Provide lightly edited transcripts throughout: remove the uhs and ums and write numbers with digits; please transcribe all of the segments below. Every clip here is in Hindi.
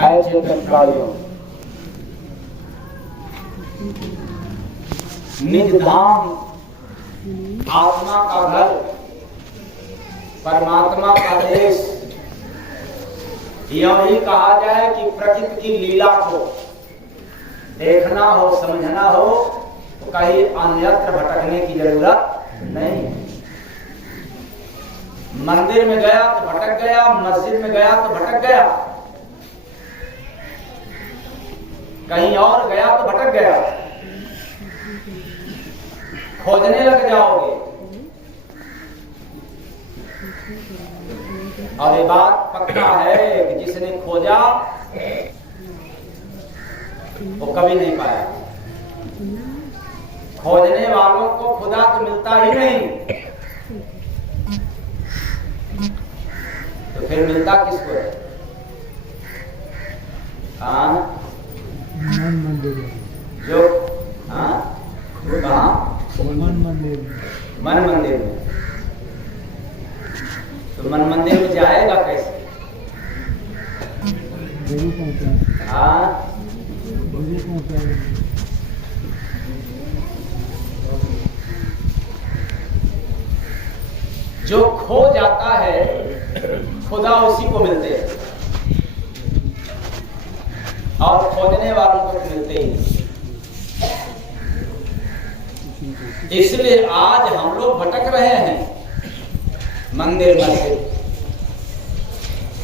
ऐसे कंकालियों निज धाम आत्मा का घर परमात्मा का देश, यही कहा जाए कि प्रकृति की लीला को देखना हो समझना हो तो कहीं अन्यत्र भटकने की जरूरत नहीं। मंदिर में गया तो भटक गया, मस्जिद में गया तो भटक गया, कहीं और गया तो भटक गया, खोजने लग जाओगे। और ये बात पक्का है कि जिसने खोजा वो कभी नहीं पाया। खोजने वालों को खुदा तो मिलता ही नहीं, तो फिर मिलता किसको है? मन मंदिर जो कहाँ? मन मंदिर में। तो मन मंदिर में जाएगा कैसे? जो खो जाता है खुदा उसी को मिलते हैं, और खोजने वालों को मिलते ही। इसलिए आज हम लोग भटक रहे हैं मंदिर मस्जिद,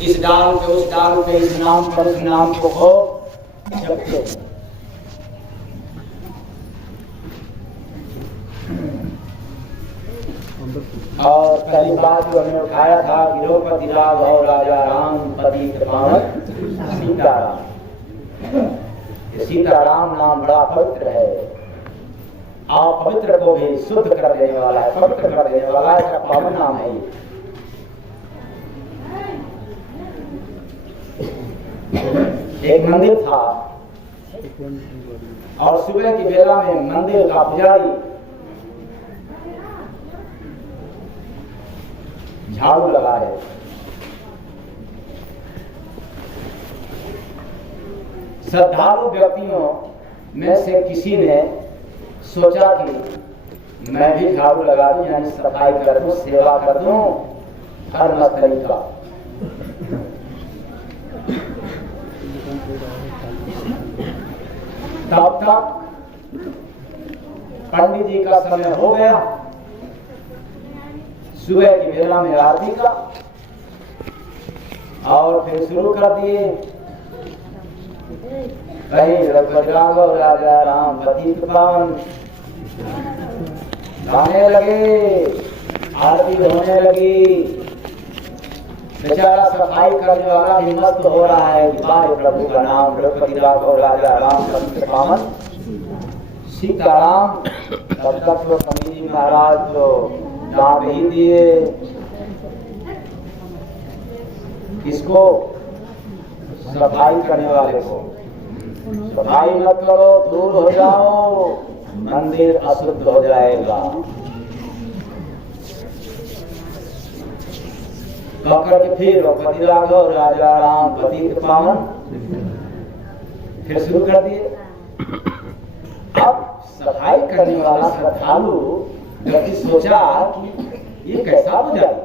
इस डाल पे उस डाल पे, इस नाम पर उस नाम को खो जपते। और पहली बात जो हमने उठाया था कि द्रौपदी राघव और राजा राम पति पावन सीताराम। सीताराम नाम बड़ा पवित्र है, और पवित्र को भी शुद्ध कर देने वाला है, पवित्र कर देने वाला है, इसका पावन नाम है। एक मंदिर था और सुबह की बेला में मंदिर का पुजारी झाड़ू लगा है। श्रद्धालु व्यक्तियों में से किसी ने सोचा कि मैं भी झाड़ू लगा दूं, यानी सफाई कर दूं, सेवा कर दूं, धर्म तरीका। तब तक पंडित जी का समय हो गया, सुबह की बेला में आरती का, और फिर शुरू कर दिए राघव राजा राम पतित पावन गाने लगे, आरती होने लगी। बेचारा सफाई करने वाला भी मस्त हो रहा है कि बारे प्रभु का नाम, द्रौपदी राघव राजा राम पतित पावन सीताराम। तब तक तो कमी जी महाराज तो डांट ही दिए, किसको? सफाई करने वाले को। सफाई मत करो, दूर हो जाओ, मंदिर अशुद्ध हो जाएगा। पकड़ के फिर द्रौपदी राघव राजा राम पतित पावन फिर शुरू कर दिए। अब सफाई करने वाला श्रद्धालु व्यक्ति सोचा कि ये कैसा हो जाए।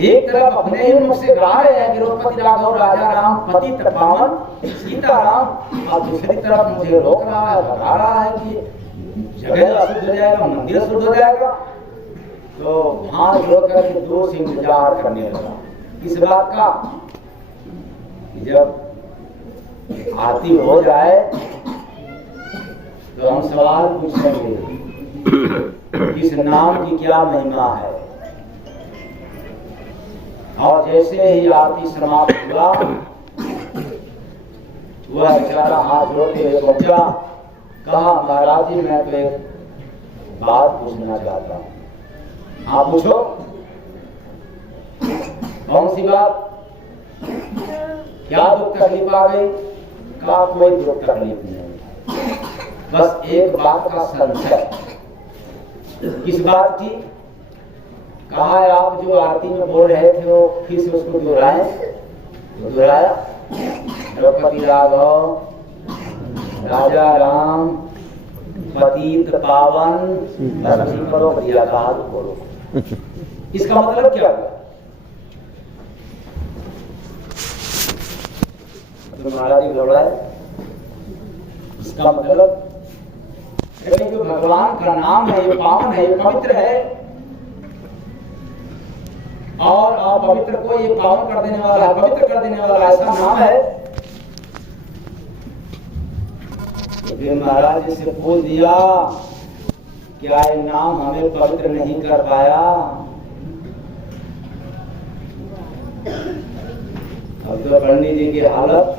एक तरफ अपने ही मुख से गा रहे हैं कि द्रौपदी राघव राजा राम पतित पावन सीताराम, और दूसरी तरफ मुझे रोक रहा है, बता रहा है कि जगह अशुद्ध हो जाएगा, मंदिर अशुद्ध हो जाएगा। तो हाथ जोड़कर के दूर से इंतजार करने लगा। इस बात का जब आरती हो जाए तो हम सवाल पूछेंगे, इस नाम की क्या महिमा है। और जैसे ही आरती समाप्त हुआ, वह बेचारा हाथ जोड़ते हुए पहुंचा, कहा महाराज जी मैं तो एक बात पूछना चाहता हूँ। हाँ पूछो। कौन सी बात? क्या दुख तकलीफ आ गई? का कोई दुख तकलीफ नहीं, बस एक बात का संशय। किस बात की? कहा आप जो आरती में बोल रहे थे वो फिर से उसको दोहराए, तो दोहराया। द्रौपदी राघव राजा राम पतित पावन धरती परो बढ़िया कहा तो बोलो। इसका मतलब क्या हुआ? तो महाराज जी घबराए। इसका मतलब जो भगवान का नाम है ये पावन है, ये पवित्र है, और अपवित्र को ये पावन कर देने वाला है, पवित्र कर देने वाला ऐसा नाम है। तो फिर महाराज जी से पूछ दिया, क्या ये नाम हमें पवित्र नहीं कर पाया? अब तो पंडित जी की हालत,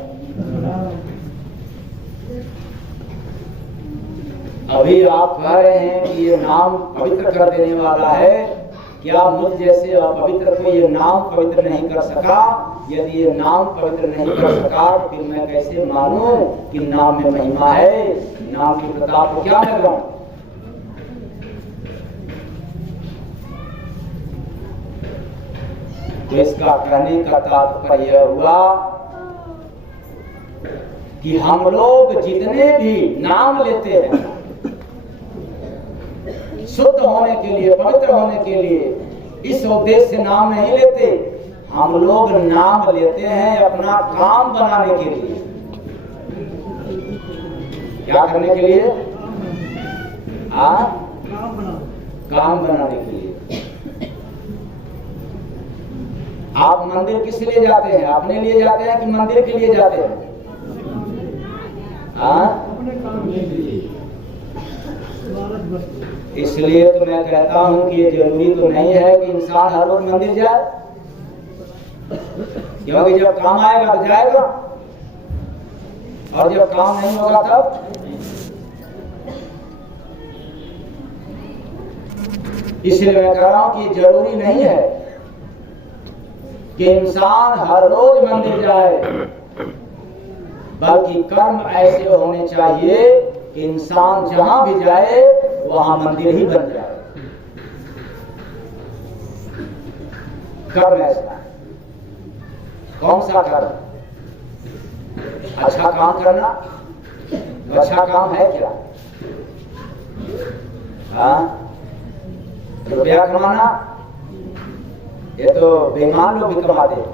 अभी आप कह रहे हैं कि ये नाम पवित्र कर देने वाला है, क्या मुझ जैसे अपवित्र को ये नाम पवित्र नहीं कर सका? यदि ये नाम पवित्र नहीं कर सका फिर मैं कैसे मानूं कि नाम में महिमा है, नाम की प्रताप को क्या मैं कहूं? तो इसका कहने का तात्पर्य हुआ कि हम लोग जितने भी नाम लेते हैं शुद्ध होने के लिए, पवित्र होने के लिए, इस उद्देश्य से नाम नहीं लेते। हम लोग नाम लेते हैं अपना काम बनाने के लिए। क्या करने के लिए? काम बनाने के लिए। आप मंदिर किस लिए जाते हैं? अपने लिए जाते हैं कि मंदिर के लिए जाते हैं? इसलिए तो मैं कहता हूं कि ये जरूरी तो नहीं है कि इंसान हर रोज मंदिर जाए, क्योंकि जब काम आएगा तो जाएगा, और जब काम नहीं होगा तब। इसलिए मैं कह रहा हूं कि जरूरी नहीं है कि इंसान हर रोज मंदिर जाए, बल्कि कर्म ऐसे होने चाहिए कि इंसान जहां भी जाए वहां मंदिर ही बन जाए। कर्म ऐसा है। कौन सा कर्म? अच्छा काम करना। अच्छा काम है क्या? रुपया कमाना, ये तो बेईमान लोग भी कमाते हैं।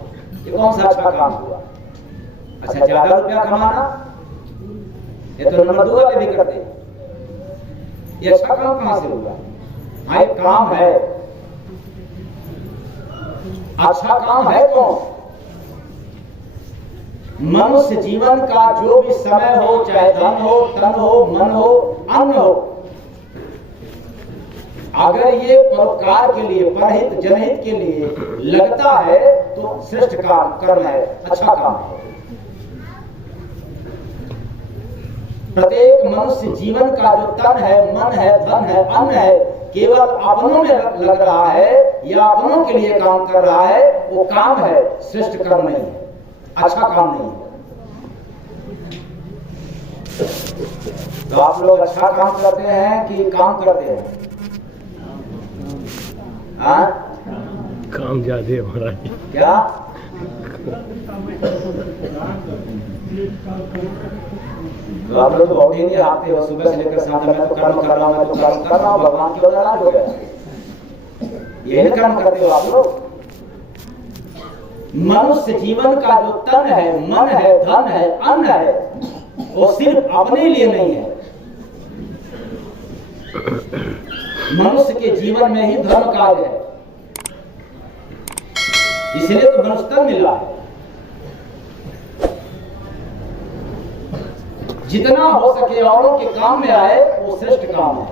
ये कौन सा अच्छा काम हुआ? अच्छा, ज्यादा रुपया कमाना, ये तो नंबर 2 वाले भी करते हैं। ये अच्छा काम कहां से हुआ? हाँ, एक काम है। अच्छा काम है कौन? मनुष्य जीवन का जो भी समय हो, चाहे धन हो, तन हो, मन हो, अन्न हो, अगर ये परोपकार के लिए, परहित जनहित के लिए लगता है तो श्रेष्ठ काम करना है, अच्छा काम है। प्रत्येक मनुष्य जीवन का जो तन है, मन है, धन है, अन्न है, केवल अपनों में लग रहा है या अपनों के लिए काम कर रहा है, वो काम है, श्रेष्ठ कर्म नहीं है, अच्छा काम नहीं है। तो आप लोग अच्छा काम करते हैं कि काम करते हैं? काम ज्यादा है हमारा। क्या? तो आप लोग तो बहुत ही नहीं आते हो, सुबह से लेकर शाम तक मैं तो कर्म कर रहा हूँ, मैं तो कर्म कर रहा हूँ, भगवान की ओर नाराज हो गया। यही कर्म करते हो आप लोग। मनुष्य जीवन का जो तन है, मन है, धन है, अन्न है, वो सिर्फ अपने लिए नहीं है। मनुष्य के जीवन में ही धर्म कार्य है, इसलिए तो मनुष्य तन मिला है। जितना हो सके औरों के काम में आए वो श्रेष्ठ काम है,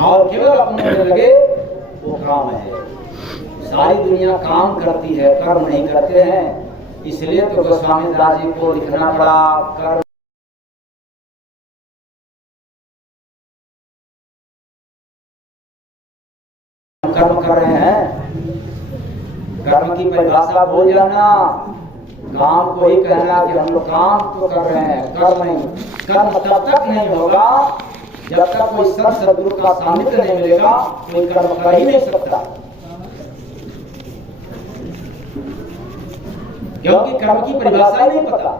और केवल अपने में लगे वो काम है। सारी दुनिया काम करती है, कर्म नहीं करते हैं, इसलिए तो गोस्वामी दास जी को लिखना पड़ा कर्म कर रहे हैं। कर्म की परिभाषा भूल जाना, काम को ही कहना कि हम लोग काम तो कर रहे हैं, कर नहीं। कर्म तब तक नहीं होगा जब तक कोई संत सदगुरु का सानिध्य नहीं मिलेगा, कोई कर्म कर ही नहीं सकता। क्योंकि कर्म की परिभाषा ही नहीं पता।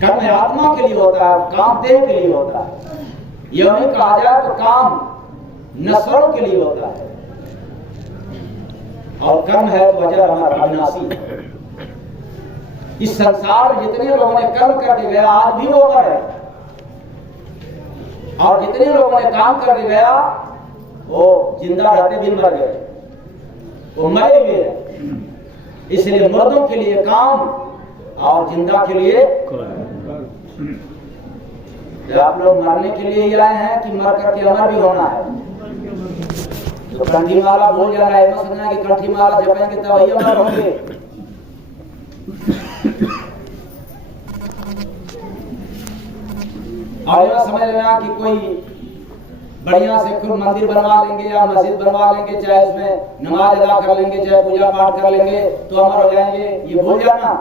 कर्म आत्मा के लिए होता है, काम देह के लिए होता है। यह नहीं कहा जाए तो काम नश्वर के लिए होता है, और कर्म है तो अजर अमर अविनाशी। इस संसार में जितने लोगों ने कर्म कर गया आज भी वो अमर है, और जितने लोगों ने काम कर गया वो जिंदा रहते दिन मर गए, वो मरे हुए हैं। इसलिए मर्दों के लिए काम और जिंदा के लिए आप लोग मरने के लिए ही आए हैं कि मर करके अमर भी होना है। तो कंठी माला भूल जाना है, मत समझना कि कंठी माला जपेंगे तब वही अमर होंगे। और यह समझ लेना कि कोई बढ़िया से खूब मंदिर बनवा लेंगे या मस्जिद बनवा लेंगे, चाहे उसमें नमाज अदा कर लेंगे, चाहे पूजा पाठ कर लेंगे तो अमर हो जाएंगे, ये भूल जाना।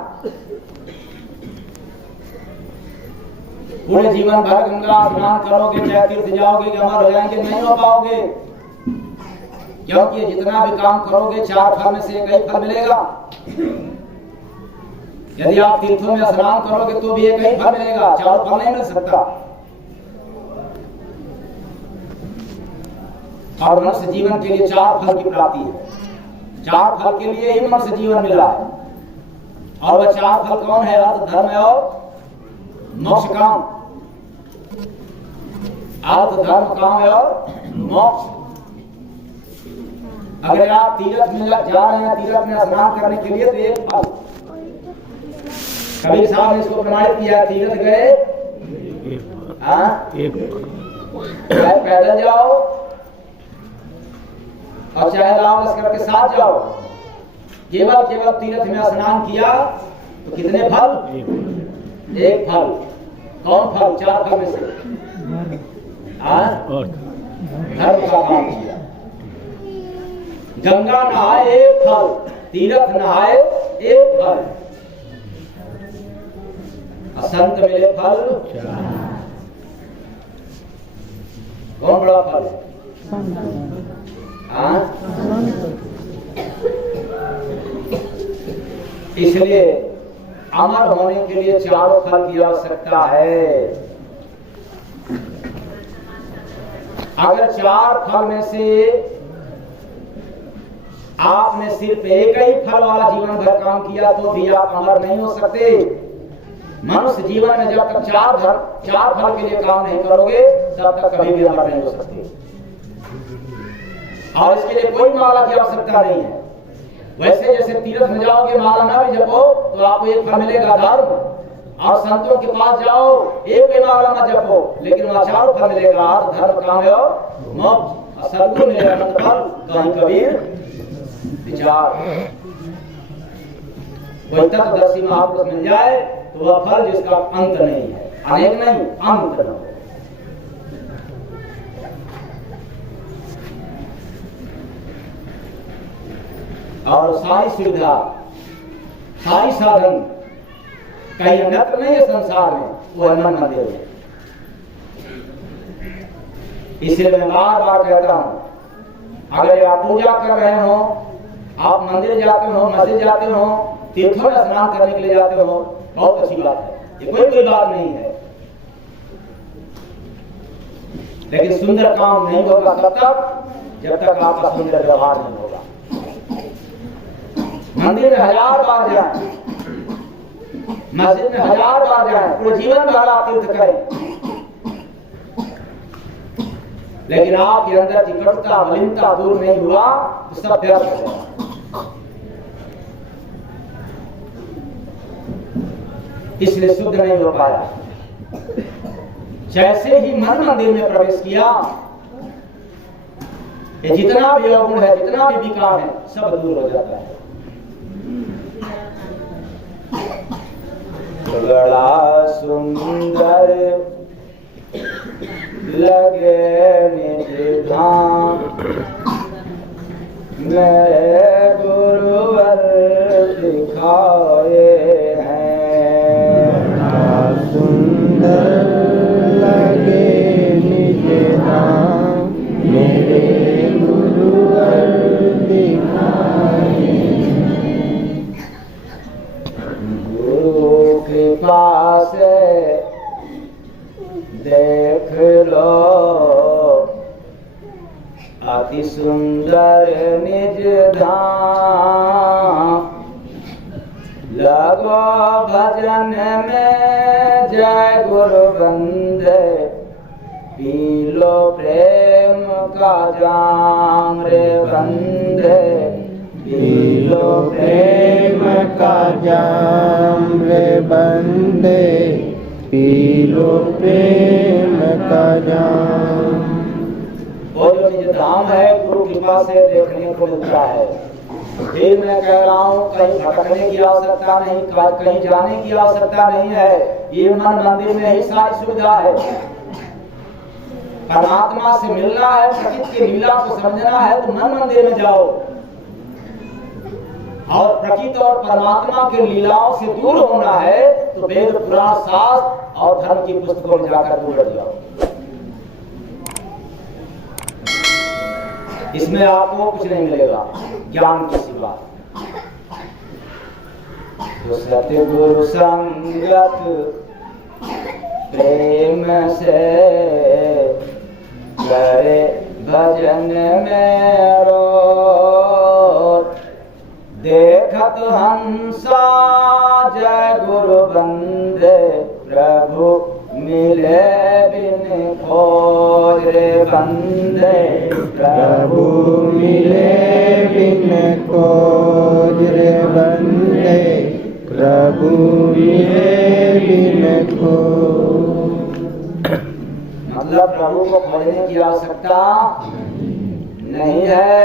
पूरे जीवन भर गंगा स्नान करोगे, चाहे तीर्थ जाओगे, अमर हो जाएंगे, नहीं हो पाओगे। क्योंकि जितना भी काम करोगे 4 फल में से एक ही फल मिलेगा। यदि आप तीर्थों में स्नान करोगे तो भी एक ही फल मिलेगा, 4 फल नहीं मिल सकता। और मनुष्य जीवन के लिए 4 फल की प्राप्ति है। 4 फल के लिए ही मनुष्य जीवन मिला है, और वह 4 फल कौन है? अर्थ, धर्म और मोक्ष काम। अर्थ, धर्म, काम और मोक्ष। अगर आप तीर्थ में जा रहे हैं, तीर्थ में स्नान करने के लिए, तो एक फल। कबीर साहब ने इसको प्रमाणित किया, तीर्थ गए, चाहे पैदल जाओ और चाहे लाओ लश्कर के साथ जाओ, केवल तीर्थ में स्नान किया तो कितने फल? एक फल। कौन फल? 4 फल में से धर्म का काम किया। गंगा नहाए एक फल, तीर्थ नहाए एक फल, संत मिले फल। कौन बड़ा फल है? इसलिए अमर होने के लिए 4 फल की आवश्यकता है। अगर 4 फल में से आपने सिर्फ एक ही फल वाला जीवन भर काम किया तो भी आप अमर नहीं हो सकते। मनुष्य जीवन में जब तक 4 फल के लिए काम नहीं करोगे तब तक कभी भी अमर नहीं हो सकते। और इसके लिए कोई माला की आवश्यकता नहीं है। वैसे जैसे तीर्थ में जाओगे माला ना भी जपो तो आपको एक फल मिलेगा, धर्म। और संतों के पास जाओ, एक भी माला ना जपो, लेकिन वहां 4 फल मिलेगा, धर्म, काम और मोक्ष। सद्गुरु मिलेगा फल, कहीं कबीर विचार। कोई तत्वदर्शी महापुरुष मिल जाए तो वह फल जिसका अंत नहीं है, अनेक नहीं, अंत न हो। और सारी सुविधा, सारी साधन कहीं अन्यत्र नहीं है संसार में, वो है मन मंदिर है। इसलिए मैं बार बार कहता हूं, अगर आप पूजा कर रहे हो, आप मंदिर जाते हो, मस्जिद जाते हो, तीर्थों में स्नान करने के लिए जाते हो, बहुत अच्छी बात है, ये कोई बात नहीं है। लेकिन सुंदर काम नहीं होगा तब तक जब तक आपका सुंदर व्यवहार नहीं होगा। मंदिर में 1000 बार जाए, मस्जिद में 1000 बार जाए, पूरे जीवन भर आप तीर्थ करें, लेकिन आपके अंदर की कटुता, मलिनता दूर नहीं हुआ तो सब व्यर्थ है। इसलिए शुद्ध नहीं हो पाया। जैसे ही मन मंदिर में प्रवेश किया, ये जितना भी अवगुण है, जितना भी विकार है, सब दूर हो जाता है। बड़ा सुंदर लगे निज धाम, मैं आए हैं। सुंदर लगे निज धाम मेरे गुरुवर दिखाए। गुरु कृपा से देख लो अति सुंदर निज धाम। लगो भजन में जय गुरु बंदे पी लो प्रेम का जाम रे बंदे पी लो प्रेम का जाम रे बंदे पी लो प्रेम का जाम। वो जो निज धाम है गुरु कृपा से देखने को मिलता है। फिर मैं कह रहा हूँ कहीं भटकने की आवश्यकता नहीं, कहीं जाने की आवश्यकता नहीं है। ये मन मंदिर में ही सारी सुविधा है। परमात्मा से मिलना है, प्रकृति की लीला को समझना है तो मन मंदिर में जाओ और प्रकृति और परमात्मा के लीलाओं से दूर होना है तो वेद पुराण शास्त्र और धर्म की पुस्तकों में जाकर दूर हट जाओ। इसमें आपको कुछ नहीं मिलेगा ज्ञान की सिवा। तो सतगुरु संगत प्रेम से करे भजन मेरो देखत हंसा जय गुरु बंदे प्रभु मिले बिन खोज रे बंदे प्रभु मिले बिन खोज रे बंदे प्रभु मिले बिन खोज। मतलब प्रभु को खोजने की आवश्यकता नहीं है।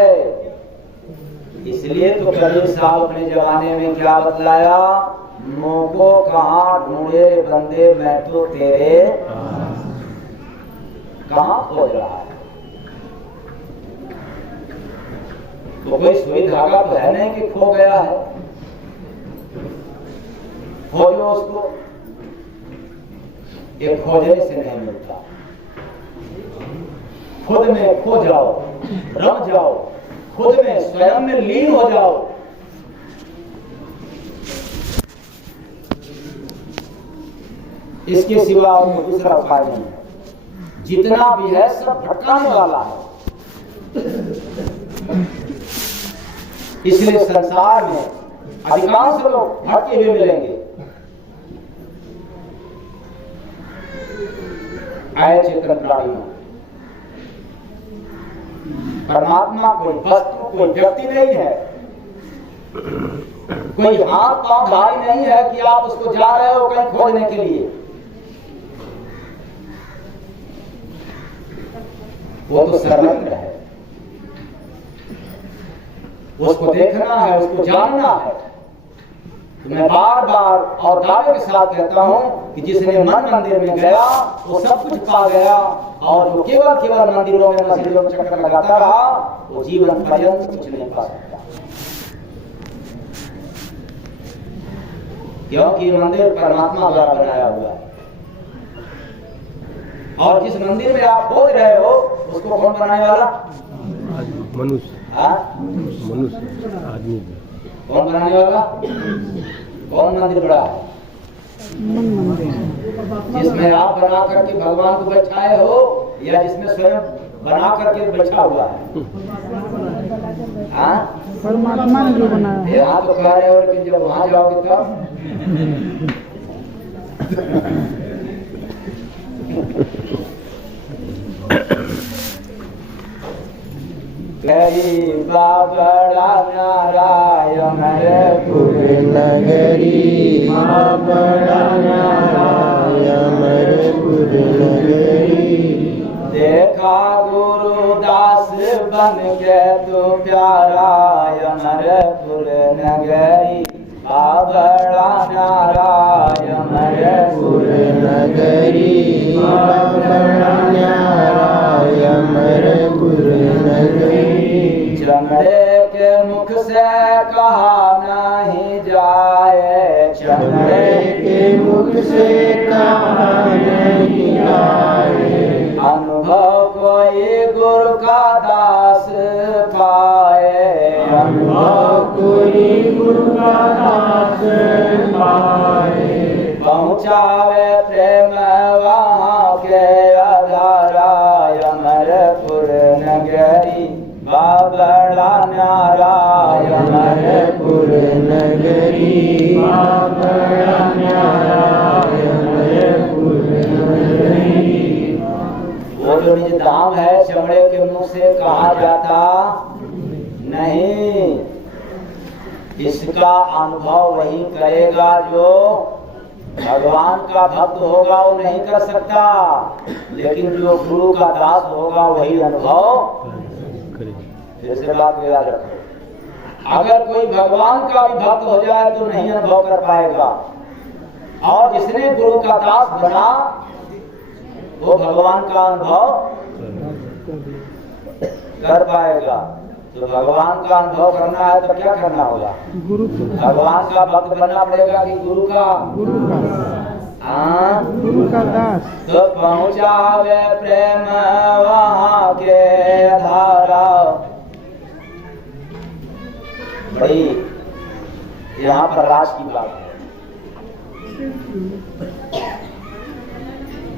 इसलिए तो कबीर साहब अपने जमाने में क्या बतलाया, मोको कहाँ ढूंढे बंदे मैं तो तेरे कहाँ खोज रहा है। तो कोई सुई धागा तो है नहीं कि खो गया है। खोजो उसको, ये खोजने से नहीं मिलता। खुद में खो जाओ, रम जाओ, खुद में स्वयं में लीन हो जाओ। इसके सिवा और दूसरा उपाय नहीं है। जितना भी है सब भटकाने वाला है। इसलिए संसार में अधिकांश लोग भटके हुए मिलेंगे। आए चेतन प्राणियों, परमात्मा कोई वस्तु कोई व्यक्ति नहीं है, कोई हाथ पांव भारी नहीं है कि आप उसको जा रहे हो कहीं खोजने के लिए। वो तो सर्वत्र है, उसको देखना है, उसको जानना है। तो मैं बार बार और दावे के साथ कहता हूं कि जिसने मन मंदिर में गया वो सब कुछ पा गया, और जो केवल केवल मंदिरों में मस्जिदों में चक्कर लगाता रहा वो जीवन पर्यंत कुछ नहीं पा सकता। क्योंकि मंदिर परमात्मा द्वारा बनाया हुआ है, और जिस मंदिर में आप खोज रहे हो उसको कौन बनाने वाला? मनुष्य। मनुष्य आदमी कौन बनाने वाला? कौन मंदिर बड़ा है? जिसमें आप बना करके भगवान को बैठाए हो या जिसमें स्वयं बना करके बैठा हुआ है? परमात्मा ने जो बनाया। यहाँ तो कह रहे हो लेकिन जब वहां जाओगे तब गरीबा बड़ा नारायण पुर नगरी माँ बड़ा नारायण पुर नगरी। देखा गुरुदास बन के तो प्यारा अमरपुर नगरी बड़ा नारायण पुर नगरी बड़ा नारायण पुर नगरी। चमड़े के मुख से कहा नहीं जा आए चमड़े के मुख से कहा नहीं आए। अनुभव कोई गुरु का दास पाए। अनुभव कोई गुरु का दास पाए। पहुँचावे प्रेम वहाँ के आधारा अमरपुर नगरी बाबड़ा न्यारा। अमरपुर नगरी बाबड़ा न्यारा। अमरपुर नगरी। वो जो निज धाम है चमड़े के मुंह से कहा जाता नहीं। इसका अनुभव वही करेगा जो भगवान का भक्त होगा, वो नहीं कर सकता। लेकिन जो गुरु का दास होगा वही अनुभव। जैसे बात याद रखो, अगर कोई भगवान का भी भक्त हो जाए तो नहीं अनुभव कर पाएगा, और जिसने गुरु का दास बना वो भगवान का अनुभव कर पाएगा। तो भगवान का अनुभव करना है तो क्या करना होगा? गुरु भगवान का भक्त बनना पड़ेगा कि गुरु का? गुरु का दास। तो पहुँचावे प्रेम वहाँ के धारा। बड़ी यहाँ पर राज की बात है।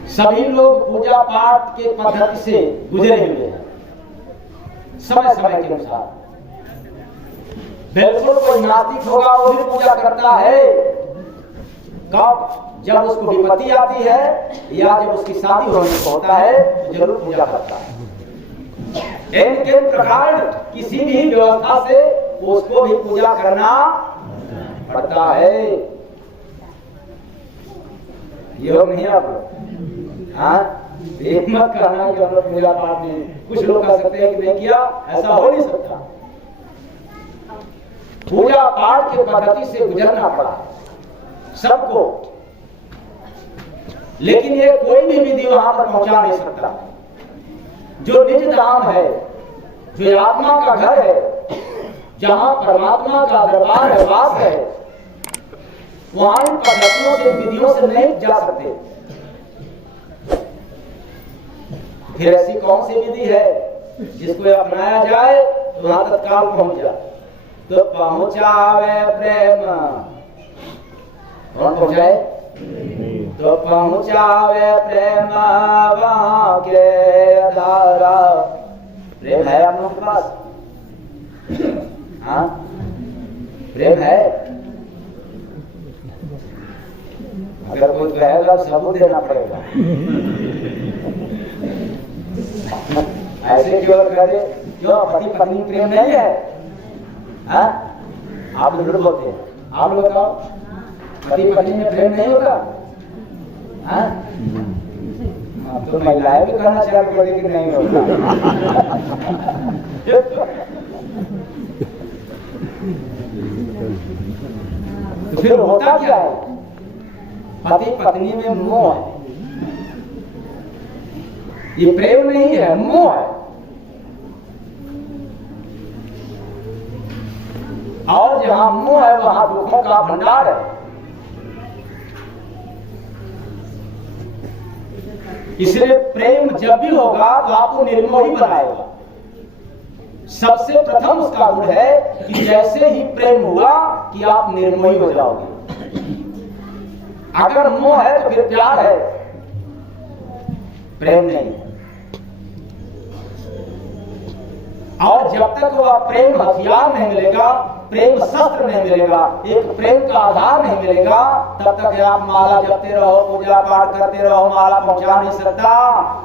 सभी लोग पूजा पाठ के पद्धति से गुजरे हुए हैं समय समय के अनुसार। बिल्कुल कोई नास्तिक होगा वो भी पूजा करता है। कब? जब उसको विपत्ति आती है या जब उसकी शादी होने को होता है तो जरूर पूजा करता है। इनके प्रकार किसी भी व्यवस्था से उसको भी पूजा करना पड़ता है। योग नहीं आप हाँ मत कहना कि हम लोग पूजा पाठ नहीं। कुछ लोग कह सकते हैं कि नहीं किया, ऐसा हो नहीं सकता। पूजा पाठ के पद्धति से गुजरना पड़ा सबको, लेकिन ये कोई भी विधि वहां पर पहुंचा नहीं सकता। जो निज धाम है, जो आत्मा का घर है, जहां परमात्मा का दरबार है, वास है, वहां इन पद्धतियों से विधियों से नहीं जा सकते। फिर ऐसी कौन सी विधि है जिसको अपनाया जाए तो वहां तत्काल पहुंच जाए? तो पहुंचावे प्रेम। कौन पहुंचाए? तो पहुंचावे प्रेम वहाँ के धारा। प्रेम है आप लोगों के पास? हाँ प्रेम है? अगर कोई कहेगा सबूत देना पड़ेगा। ऐसे क्यों करे? क्यों पति पत्नी प्रेम नहीं है? हाँ? आप लोग झूठ बोलते हैं। आप लोग बताओ, पति पत्नी में प्रेम नहीं होगा? हाँ? तो महिलाएं भी कहना चाहती पड़ेगी कि नहीं होगा। तो फिर होता क्या है? पति पत्नी में मोह है। ये प्रेम नहीं है, मोह है। और जहां मोह है वहां दुखों का भंडार है। इसलिए प्रेम जब भी होगा तो आपको निर्मोही बनाएगा। सबसे प्रथम उसका गुण है कि जैसे ही प्रेम हुआ कि आप निर्मोही हो जाओगे। अगर मोह है तो फिर प्यार है, प्रेम नहीं। और जब तक वह प्रेम हथियार नहीं मिलेगा, प्रेम शस्त्र नहीं मिलेगा, एक प्रेम का आधार नहीं मिलेगा, तब तक आप माला जपते रहो, पूजा पाठ करते रहो, माला पहुंचा नहीं सकता।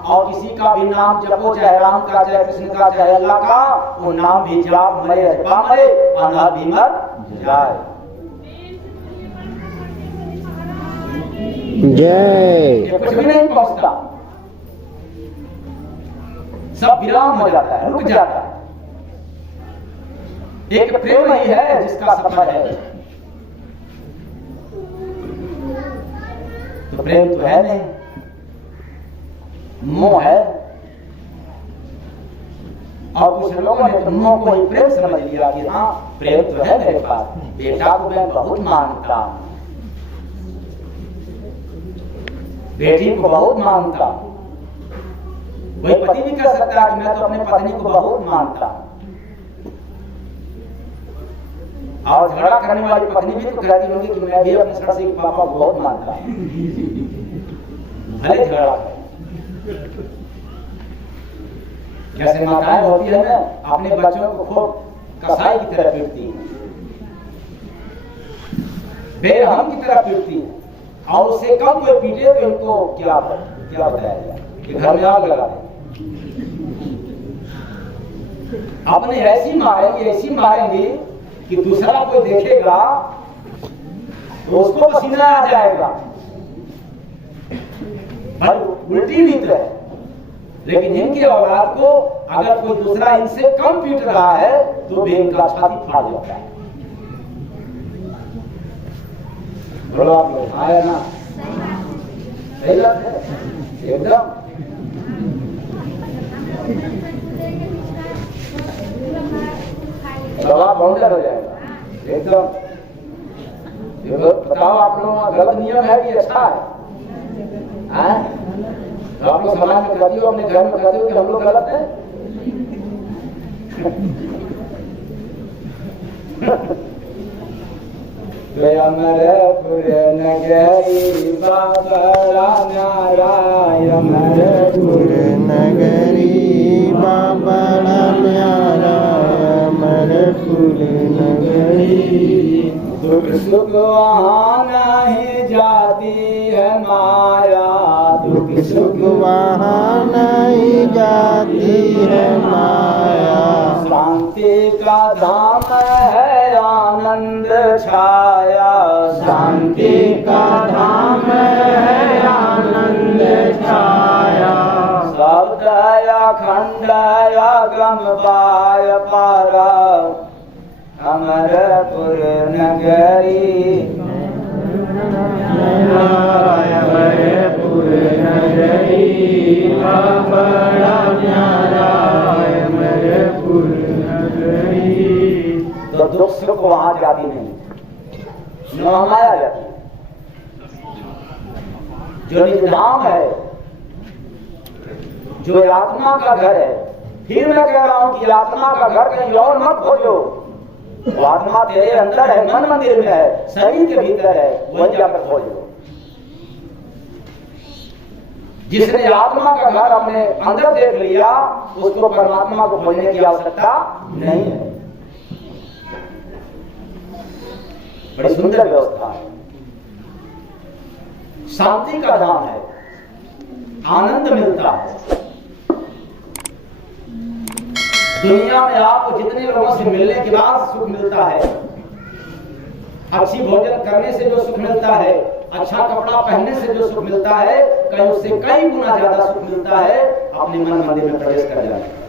और किसी का भी नाम जपो, चाहे राम का, चाहे कृष्ण का, चाहे अल्लाह का, वो नाम भी जाप मरे अजबा मरे, अना भी मर जाए। जय। कुछ भी नहीं पहुंचता, सब विराम हो जाता है, रुक जाता है। एक प्रेम ही है जिसका सफर है। तो प्रेम तो है नहीं, मोह है। और कुछ लोगों ने तो मुंह को ही प्रेम समझ लिया कि हाँ प्रेम तो है मेरे पास, बेटा को मैं बहुत मानता हूँ, बेटी को बहुत मानता हूँ। वही पति भी कह सकता है कि मैं तो अपने पत्नी को बहुत मानता हूँ। और झगड़ा करने वाली पत्नी भी तो कहती होगी कि मैं भी अपने ससुर के पापा को बहुत मानता हूँ, भले झगड़ा करे। जैसे माताएं होती है ना, अपने बच्चों को खूब कसाई की तरह पीटती है, बेरहम की तरह पीटती है, और उससे कम कोई पीटे तो इनको क्या बताया जाए कि घर में आग लगा दे। अपने ऐसी मारेंगे कि दूसरा कोई देखेगा तो उसको पसीना आ जाएगा। भाई उल्टी नीत है, लेकिन इनके औलाद को अगर कोई दूसरा इनसे कम पीट रहा है तो भी इनका छाती फाड़ जाता है। बोलो आप लोग आया ना, सही बात है एकदम। दवा बाउंडर हो जाएगा एकदम। बताओ आप लोग गलत नियम है कि अच्छा है? आप लोग समाज में कहती हो, अपने घर में कहती हो कि हम लोग गलत हैं? अमरपुर नगरी बाबा नारायण, अमरपुर नगरी बाबा न्यारा, अमरपुर नगरी। दुख सुख वहाँ नहीं जाती है माया, दुख सुख वहाँ नहीं जाती है माया। शांति का धाम है आनंद छाया, शांति का धाम है आनंद छाया। सब दया खंडया गम पाय पारा, अमरपुर नगरी। अमरपुर नगरी बड़ा न्यारा, अमरपुर नगरी। तो दुख सुख वहां जाती नहीं, माया जाती। जो निज धाम है, जो आत्मा का घर है, फिर मैं कह रहा हूं कि आत्मा का घर कहीं और मत खोजो। वो आत्मा तेरे अंदर है, मन मंदिर में है, शरीर के भीतर है, वहीं जाकर खोजो। जिसने आत्मा का घर अपने अंदर देख लिया, उसको परमात्मा को खोजने की आवश्यकता नहीं है। बड़ी सुंदर व्यवस्था है, शांति का धाम है, आनंद मिलता है। दुनिया में आपको जितने लोगों से मिलने के बाद सुख मिलता है, अच्छी भोजन करने से जो सुख मिलता है, अच्छा कपड़ा पहनने से जो सुख मिलता है, कहीं उससे कई गुना ज्यादा सुख मिलता है अपने मन मंदिर में प्रवेश कर जाने पर।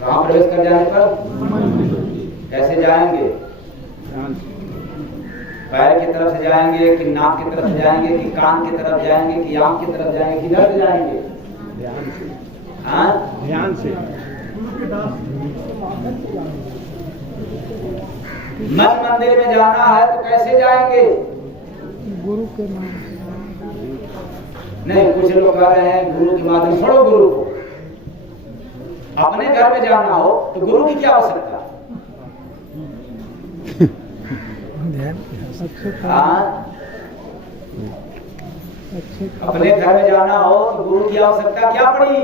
कहाँ प्रवेश कर जाने पर? कैसे जाएंगे? पैर की तरफ से जाएंगे कि नाक की तरफ से जाएंगे कि कान की तरफ जाएंगे कि आंख की तरफ जाएंगे, किधर से जाएंगे? ध्यान से। मन मंदिर में जाना है तो कैसे जाएंगे? गुरु के नाम। नहीं, कुछ लोग कह रहे हैं गुरु के माध्यम। छोड़ो गुरु को, अपने घर में जाना हो तो गुरु की क्या आवश्यकता? अपने घर में जाना हो तो गुरु की आवश्यकता क्या पड़ी?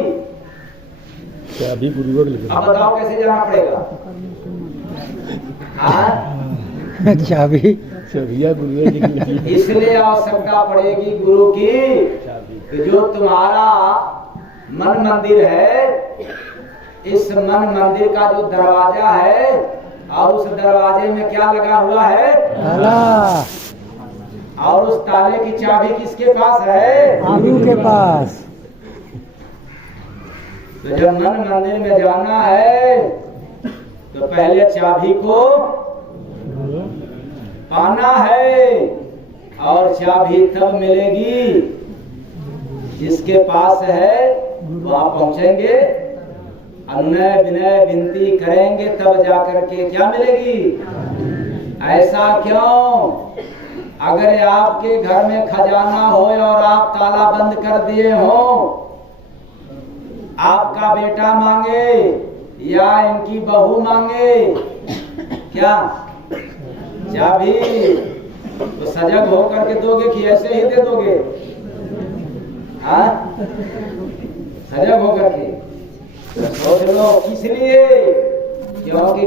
चाबी गुरु अब बताओ कैसे जाना पड़ेगा? चाबिया गुरु। इसलिए आवश्यकता पड़ेगी गुरु की कि जो तुम्हारा मन मंदिर है, इस मन मंदिर का जो दरवाजा है, और उस दरवाजे में क्या लगा हुआ है? ताला। और उस ताले की चाबी किसके पास है? आलू के पास। तो जब मन मंदिर में जाना है तो पहले चाबी को पाना है, और चाबी तब मिलेगी जिसके पास है वहां पहुंचेंगे, अनुनय विनय विनती करेंगे, तब जाकर के क्या मिलेगी। ऐसा क्यों? अगर आपके घर में खजाना हो और आप ताला बंद कर दिए हो, आपका बेटा मांगे या इनकी बहू मांगे क्या चाबी, तो सजग होकर के दोगे कि ऐसे ही दे दोगे? हाँ, सजग होकर के सोच लो। किस लिए? क्योंकि